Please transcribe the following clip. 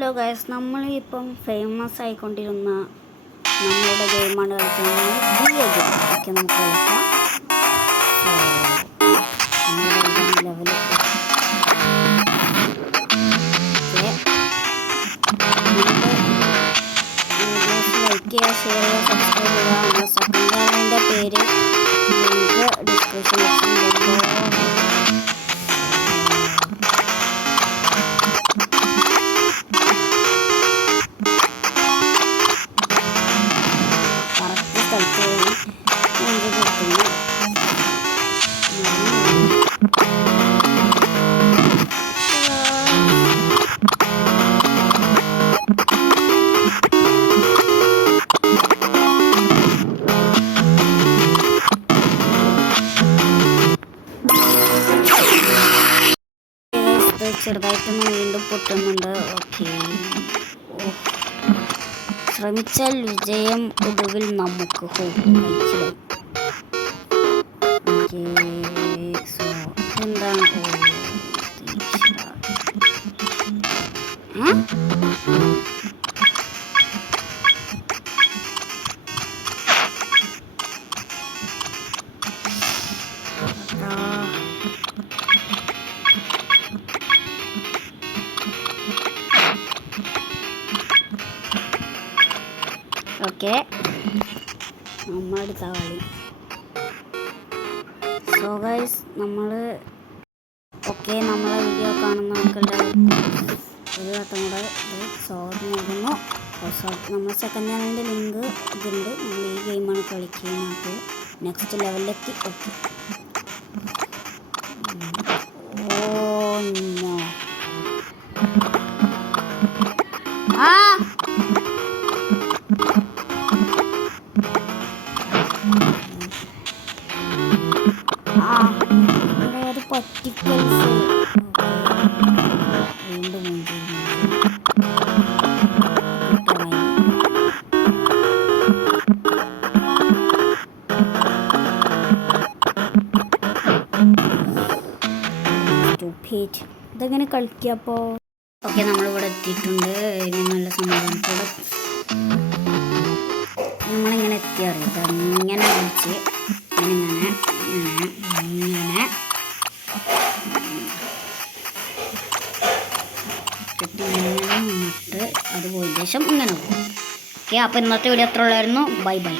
Hello guys, നമ്മളിപ്പം famous ആയിക്കൊണ്ടിരുന്ന നമ്മളുടെ ഗെയിമാണ് കളിക്കുന്നത്. ഓക്കെ, നമുക്ക് കളിക്കാം. ലെവൽ ലൈക്ക് ചെയ്യുക, ഷെയർ ചെയ്യുക, സബ്സ്ക്രൈബ് ചെയ്യുക. നമ്മുടെ സെക്കൻഡ് ചാനലിൻ്റെ പേര് ലിങ്ക് ഡിസ്ക്രിപ്ഷൻ ബോക്സിൽ ചെറുതായിട്ടൊന്ന് വീണ്ടും പൊട്ടുന്നുണ്ട്. ഓക്കെ, ശ്രമിച്ചാൽ വിജയം ഒടുവിൽ നമുക്ക്. എന്താണ് ഓക്കെ, നമ്മളടുത്ത കളി. സോ ഗൈസ്, നമ്മളെ വീഡിയോ കാണുന്നവർക്കെല്ലാവർക്കും ഒരു വട്ടം കൂടെ സ്വാഗതം നൽകുന്നു. നമ്മുടെ സെക്കൻഡ് ചാനലിൻ്റെ ലിങ്ക് ഇതുണ്ട്. നമ്മൾ ഈ ഗെയിമാണ് കളിക്കുന്നത്. നെക്സ്റ്റ് ലെവലിലെത്തി. ഓക്കെ, അതായത് പറ്റിക്കൽസ് വീണ്ടും ഇതെങ്ങനെ കളിക്കപ്പോ? ഓക്കെ, നമ്മളിവിടെ എത്തിയിട്ടുണ്ട്. ഇനി നല്ല സമാധാനത്തോടെ നമ്മളിങ്ങനെ എത്തിയറിയാം. ഇങ്ങനെ കളിച്ച് ഇങ്ങനെ നിന്നിട്ട് അത് പോയ ശേഷം ഇങ്ങനെ പോകും. ഓക്കെ, അപ്പോൾ ഇന്നത്തെ വീഡിയോ അത്ര ഉള്ളായിരുന്നു. Bye bye.